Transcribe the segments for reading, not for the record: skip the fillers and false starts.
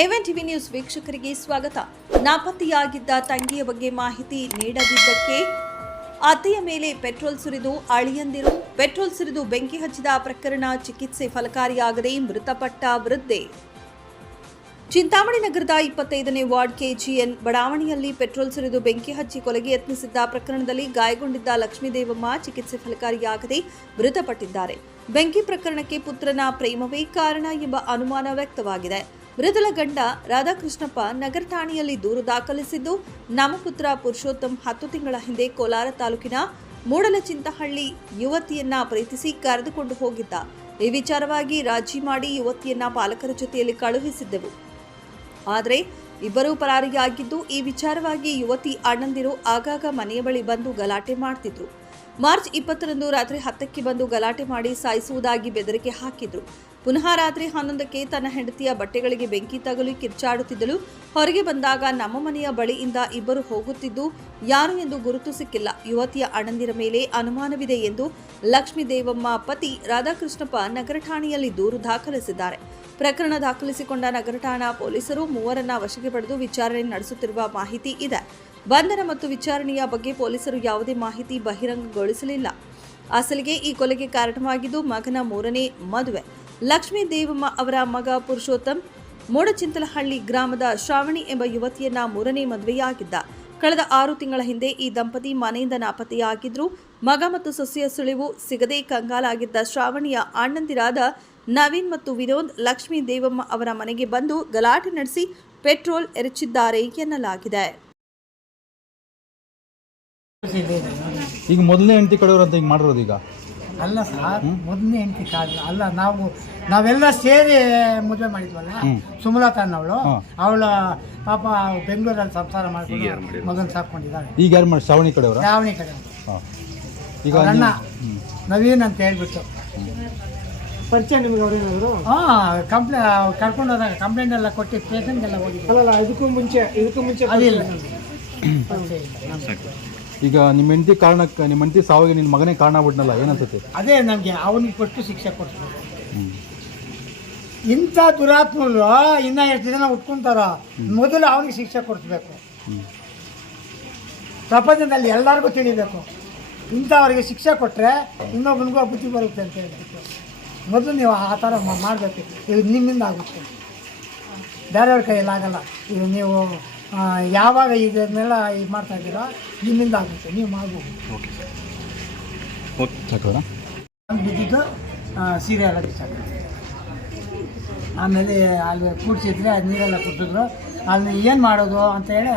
ಎವನ್ TV news ವೀಕ್ಷಕರಿಗೆ ಸ್ವಾಗತ. ನಾಪತ್ತೆಯಾಗಿದ್ದ ತಂಗಿಯ ಬಗ್ಗೆ ಮಾಹಿತಿ ನೀಡದಿದ್ದಕ್ಕೆ ಅತ್ತೆಯ ಮೇಲೆ ಪೆಟ್ರೋಲ್ ಸುರಿದು ಅಳಿಯಂದಿರು ಪೆಟ್ರೋಲ್ ಸುರಿದು ಬೆಂಕಿ ಹಚ್ಚಿದ ಪ್ರಕರಣ ಚಿಕಿತ್ಸೆ ಫಲಕಾರಿಯಾಗದೆ ಮೃತಪಟ್ಟ ವೃದ್ಧೆ. ಚಿಂತಾಮಣಿ ನಗರದ 25ನೇ ವಾರ್ಡ್ ಕೆಜಿಎನ್ ಬಡಾವಣೆಯಲ್ಲಿ ಪೆಟ್ರೋಲ್ ಸುರಿದು ಬೆಂಕಿ ಹಚ್ಚಿ ಕೊಲೆಗೆ ಯತ್ನಿಸಿದ್ದ ಪ್ರಕರಣದಲ್ಲಿ ಗಾಯಗೊಂಡಿದ್ದ ಲಕ್ಷ್ಮೀದೇವಮ್ಮ ಚಿಕಿತ್ಸೆ ಫಲಕಾರಿಯಾಗದೆ ಮೃತಪಟ್ಟಿದ್ದಾರೆ. ಬೆಂಕಿ ಪ್ರಕರಣಕ್ಕೆ ಪುತ್ರನ ಪ್ರೇಮವೇ ಕಾರಣ ಎಂಬ ಅನುಮಾನ ವ್ಯಕ್ತವಾಗಿದೆ. ಮೃತಳ ಗಂಡ ರಾಧಾಕೃಷ್ಣಪ್ಪ ನಗರ ಠಾಣೆಯಲ್ಲಿ ದೂರು ದಾಖಲಿಸಿದ್ದು, ನಮ್ಮ ಪುತ್ರ ಪುರುಷೋತ್ತಮ್ 10 ತಿಂಗಳ ಹಿಂದೆ ಕೋಲಾರ ತಾಲೂಕಿನ ಮೂಡಲಚಿಂತಹಳ್ಳಿ ಯುವತಿಯನ್ನ ಪ್ರೀತಿಸಿ ಕರೆದುಕೊಂಡು ಹೋಗಿದ್ದ. ಈ ವಿಚಾರವಾಗಿ ರಾಜಿ ಮಾಡಿ ಯುವತಿಯನ್ನ ಪಾಲಕರ ಜೊತೆಯಲ್ಲಿ ಕಳುಹಿಸಿದ್ದೆವು. ಆದರೆ ಇಬ್ಬರೂ ಪರಾರಿಯಾಗಿದ್ದು, ಈ ವಿಚಾರವಾಗಿ ಯುವತಿ ಅಣ್ಣಂದಿರು ಆಗಾಗ ಮನೆಯ ಬಳಿ ಬಂದು ಗಲಾಟೆ ಮಾಡ್ತಿದ್ರು. ಮಾರ್ಚ್ 20ರಂದು ರಾತ್ರಿ 10ಕ್ಕೆ ಬಂದು ಗಲಾಟೆ ಮಾಡಿ ಸಾಯಿಸುವುದಾಗಿ ಬೆದರಿಕೆ ಹಾಕಿದ್ರು. ಪುನಃ ರಾತ್ರಿ 11ಕ್ಕೆ ತನ್ನ ಹೆಂಡತಿಯ ಬಟ್ಟೆಗಳಿಗೆ ಬೆಂಕಿ ತಗುಲಿ ಕಿರ್ಚಾಡುತ್ತಿದ್ದಳು. ಹೊರಗೆ ಬಂದಾಗ ನಮ್ಮ ಮನೆಯ ಬಳಿಯಿಂದ ಇಬ್ಬರು ಹೋಗುತ್ತಿದ್ದು, ಯಾರು ಎಂದು ಗುರುತು ಸಿಕ್ಕಿಲ್ಲ. ಯುವತಿಯ ಅಣ್ಣಂದಿರ ಮೇಲೆ ಅನುಮಾನವಿದೆ ಎಂದು ಲಕ್ಷ್ಮೀದೇವಮ್ಮ ಪತಿ ರಾಧಾಕೃಷ್ಣಪ್ಪ ನಗರ ಠಾಣೆಯಲ್ಲಿ ದೂರು ದಾಖಲಿಸಿದ್ದಾರೆ. ಪ್ರಕರಣ ದಾಖಲಿಸಿಕೊಂಡ ನಗರ ಠಾಣಾ ಪೊಲೀಸರು ಮೂವರನ್ನ ವಶಕ್ಕೆ ಪಡೆದು ವಿಚಾರಣೆ ನಡೆಸುತ್ತಿರುವ ಮಾಹಿತಿ ಇದೆ. ಬಂಧನ ಮತ್ತು ವಿಚಾರಣೆಯ ಬಗ್ಗೆ ಪೊಲೀಸರು ಯಾವುದೇ ಮಾಹಿತಿ ಬಹಿರಂಗಗೊಳಿಸಲಿಲ್ಲ. ಅಸಲಿಗೆ ಈ ಕೊಲೆಗೆ ಕಾರಣವಾಗಿದ್ದು ಮಗನ 3ನೇ ಮದುವೆ. ಲಕ್ಷ್ಮೀದೇವಮ್ಮ ಅವರ ಮಗ ಪುರುಷೋತ್ತಮ್ ಮೂಡಚಿಂತಲಹಳ್ಳಿ ಗ್ರಾಮದ ಶ್ರಾವಣಿ ಎಂಬ ಯುವತಿಯನ್ನ 3ನೇ ಮದುವೆಯಾಗಿದ್ದ. ಕಳೆದ 6 ತಿಂಗಳ ಹಿಂದೆ ಈ ದಂಪತಿ ಮನೆಯಿಂದ ನಾಪತ್ತೆಯಾಗಿದ್ರು. ಮಗ ಮತ್ತು ಸೊಸೆಯ ಸುಳಿವು ಸಿಗದೆ ಕಂಗಾಲಾಗಿದ್ದ ಶ್ರಾವಣಿಯ ಅಣ್ಣಂದಿರಾದ ನವೀನ್ ಮತ್ತು ವಿನೋದ್ ಲಕ್ಷ್ಮೀದೇವಮ್ಮ ಅವರ ಮನೆಗೆ ಬಂದು ಗಲಾಟೆ ನಡೆಸಿ ಪೆಟ್ರೋಲ್ ಎರಚಿದ್ದಾರೆ ಎನ್ನಲಾಗಿದೆ. ಈಗ ಮೊದಲನೇ ಹೆಂಡತಿ ಕಡೆಯವರು ಅಂತ ಈಗ ಮಾಡಿರೋದು ಈಗ ಅಲ್ಲ ಸರ್, ಮೊದಲನೇ ಹೆಂಡತಿ ಕಾಲ ಅಲ್ಲ. ನಾವೆಲ್ಲ ಸೇರಿ ಮದುವೆ ಮಾಡಿದ್ವಲ್ಲ. ಸುಮಲತಾ ಅನ್ನವಳು, ಅವಳ ಪಾಪ ಬೆಂಗಳೂರಲ್ಲಿ ಸಂಸಾರ ಮಾಡ್ಕೊಂಡು ಮಗನ ಸಾಕೊಂಡಿದ್ದಾಳೆ. ಈಗ ಯಾರು ಮಾಡಿ ಶ್ರಾವಣಿ ಕಡೆಯವರು? ಶ್ರಾವಣಿ ಕಡೆ ಈಗ ಅಣ್ಣ ನವೀನ್ ಅಂತ ಹೇಳ್ಬಿಟ್ಟು ಪರಿಚಯ ನಿಮಗೆ ಅವ್ರೇನಾದ್ರು? ಕರ್ಕೊಂಡು ಹೋದಾಗ ಕಂಪ್ಲೇಂಟ್ ಎಲ್ಲ ಕೊಟ್ಟು ಸ್ಟೇಷನ್ಗೆಲ್ಲ ಹೋಗಿದ್ದೆ. ಅಲ್ಲಲ್ಲ, ಇದಕ್ಕೂ ಮುಂಚೆ ಅದಿಲ್ಲ. ಈಗ ನಿಮ್ಮ ಹೆಂಡತಿ ಕಾರಣಕ್ಕೆ, ನಿಮ್ಮ ಹೆಂಡತಿ ಸಾವಿಗೆ ನಿನ್ನ ಮಗನೇ ಕಾರಣ ಆಗ್ಬಿಟ್ನಲ್ಲ, ಏನನ್ಸುತ್ತೆ? ಅದೇ ನಮಗೆ ಅವನಿಗೆ ಕೊಟ್ಟು ಶಿಕ್ಷೆ ಕೊಡ್ತಾರೆ. ಇಂಥ ದುರಾತ್ಮರು ಇನ್ನ ಎಷ್ಟು ಜನ ಉಟ್ಕೊಂತಾರ, ಮೊದಲು ಅವನಿಗೆ ಶಿಕ್ಷೆ ಕೊಡಿಸ್ಬೇಕು. ಪ್ರಪಂಚದಲ್ಲಿ ಎಲ್ಲರಿಗೂ ತಿಳಿಬೇಕು. ಇಂಥವ್ರಿಗೆ ಶಿಕ್ಷೆ ಕೊಟ್ಟರೆ ಇನ್ನೊಬ್ಬನಿಗೂ ಬುದ್ಧಿ ಬರುತ್ತೆ ಅಂತ ಹೇಳ್ಬೇಕು. ಮೊದಲು ನೀವು ಆ ಥರ ಮಾಡಬೇಕು. ಇದು ನಿಮ್ಮಿಂದ ಆಗುತ್ತೆ, ಬೇರೆಯವ್ರ ಕೈಯಲ್ಲಿ ಆಗಲ್ಲ. ಇದು ನೀವು ಯಾವಾಗ ಇದನ್ನೆಲ್ಲ ಇದು ಮಾಡ್ತಾ ಇದ್ದೀರೋ ನಿಮ್ಮಿಂದ ಆಗುತ್ತೆ, ನೀವು ಮಾಡ್ಬೋದು. ಬಿದ್ದಿದ್ದು ಸೀರೆ ಎಲ್ಲ ಬಿಸಾಕಿದ್ರು. ಆಮೇಲೆ ಅಲ್ಲಿ ಕೂಡಿಸಿದ್ರೆ ಅದು ನೀರೆಲ್ಲ ಕುಡಿಸಿದ್ರು. ಅಲ್ಲಿ ಏನು ಮಾಡೋದು ಅಂತೇಳಿ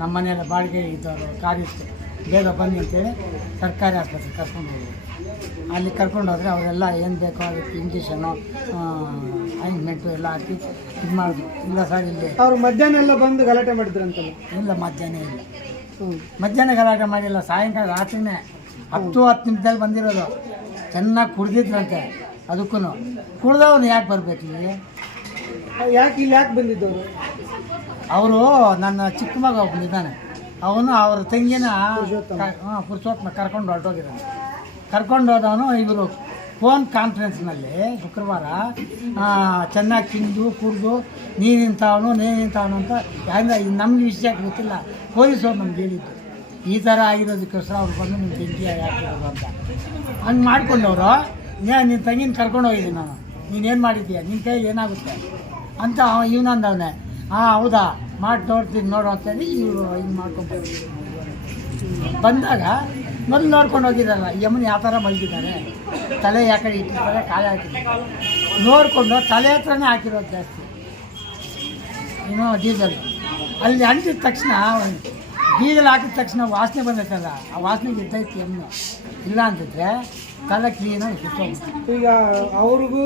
ನಮ್ಮ ಮನೆಯಲ್ಲ ಬಾಡಿಗೆ ಇದ್ದವರು ಕಾರಿತ್ತು, ಬೇಗ ಬನ್ನಿ ಅಂತೇಳಿ ಸರ್ಕಾರಿ ಆಸ್ಪತ್ರೆಗೆ ಕರ್ಕೊಂಡು ಹೋಗೋದು. ಅಲ್ಲಿ ಕರ್ಕೊಂಡು ಹೋದರೆ ಅವರೆಲ್ಲ ಏನು ಬೇಕೋ ಅದಕ್ಕೆ ಇಂಜೆಕ್ಷನು ಆಯಿಂಟ್ಮೆಂಟು ಎಲ್ಲ ಹಾಕಿ ಇದು ಮಾಡಿದ್ರು. ಇಲ್ಲ ಸರ್, ಇಲ್ಲಿ ಅವ್ರು ಮಧ್ಯಾಹ್ನ ಎಲ್ಲ ಬಂದು ಗಲಾಟೆ ಮಾಡಿದ್ರಂತಲ್ಲ? ಇಲ್ಲ, ಮಧ್ಯಾಹ್ನ ಇಲ್ಲ. ಮಧ್ಯಾಹ್ನ ಗಲಾಟೆ ಮಾಡಿಲ್ಲ, ಸಾಯಂಕಾಲ ರಾತ್ರಿನೇ 10 ನಿಮಿಷದಲ್ಲಿ ಬಂದಿರೋದು. ಚೆನ್ನಾಗಿ ಕುಡ್ದಿದ್ರಂತೆ. ಅದಕ್ಕೂ ಕುಡ್ದವನು ಯಾಕೆ ಬರಬೇಕು ಇಲ್ಲಿ? ಯಾಕೆ ಬಂದಿದ್ದವರು? ಅವರು ನನ್ನ ಚಿಕ್ಕ ಮಗ ಒಬ್ಬನಿದ್ದಾನೆ, ಅವನು ಅವ್ರ ತಂಗಿನ ಪುರುಷೋತ್ತಮ ಕರ್ಕೊಂಡು ಹೊರಟೋಗಿದ್ದಾನೆ. ಕರ್ಕೊಂಡು ಹೋದವನು ಇವರು ಫೋನ್ ಕಾನ್ಫರೆನ್ಸ್ನಲ್ಲಿ ಶುಕ್ರವಾರ ಚೆನ್ನಾಗಿ ತಿಂದು ಕುಡಿದು ನೀನಿಂತವನು ಅಂತ ನಮಗೆ ವಿಷಯ ಗೊತ್ತಿಲ್ಲ. ಪೊಲೀಸವ್ರು ನಮ್ಗೆ ಹೇಳಿದ್ದು ಈ ಥರ ಆಗಿರೋದಕ್ಕೋಸ್ಕರ ಅವ್ರು ಬಂದು ನಿಮ್ಮ ಬೆಂಕಿ ಹಾಕಿರೋದು ಅಂತ. ಹಂಗೆ ಮಾಡ್ಕೊಂಡವರು, ನಿನ್ನ ತಂಗಿನ ಕರ್ಕೊಂಡು ಹೋಗಿದ್ದೀನಿ ನಾನು, ನೀನೇನು ಮಾಡಿದ್ದೀಯ, ನಿನ್ನ ಕೈಗೆ ಏನಾಗುತ್ತೆ ಅಂತ ಇವನಂದವನೇ. ಹೌದಾ, ಮಾಡಿ ನೋಡು ಅಂತೇಳಿ ಇವರು ಹಿಂಗೆ ಮಾಡ್ಕೊಂಡು ಬಂದಾಗ ಮೊದಲು ನೋಡ್ಕೊಂಡು ಹೋಗಿದ್ದಾರಲ್ಲ, ಯಮನ್ ಯಾವ ಥರ ಮಲಗಿದ್ದಾರೆ, ತಲೆ ಯಾಕಡೆ ಇಟ್ಟಿರ್ತಾರೆ, ಕಾಲೇ ಹಾಕಿದ್ದಾರೆ. ನೋಡಿಕೊಂಡು ತಲೆ ಹತ್ರನೇ ಹಾಕಿರೋದು ಜಾಸ್ತಿ, ಡೀಸಲ್ ಅಲ್ಲಿ ಅಂಟಿದ ತಕ್ಷಣ, ಡೀಸೆಲ್ ಹಾಕಿದ ತಕ್ಷಣ ವಾಸನೆ ಬಂದೈತಲ್ಲ, ಆ ವಾಸನೆಗೆ ಇದ್ದೈತಿ ಯಮನು. ಇಲ್ಲ ಅಂತಿದ್ರೆ ತಲೆ ಕ್ಲೀನಾಗಿ ಸುತ್ತೋಗ್ಬಿಟ್ಟು. ಈಗ ಅವ್ರಿಗೂ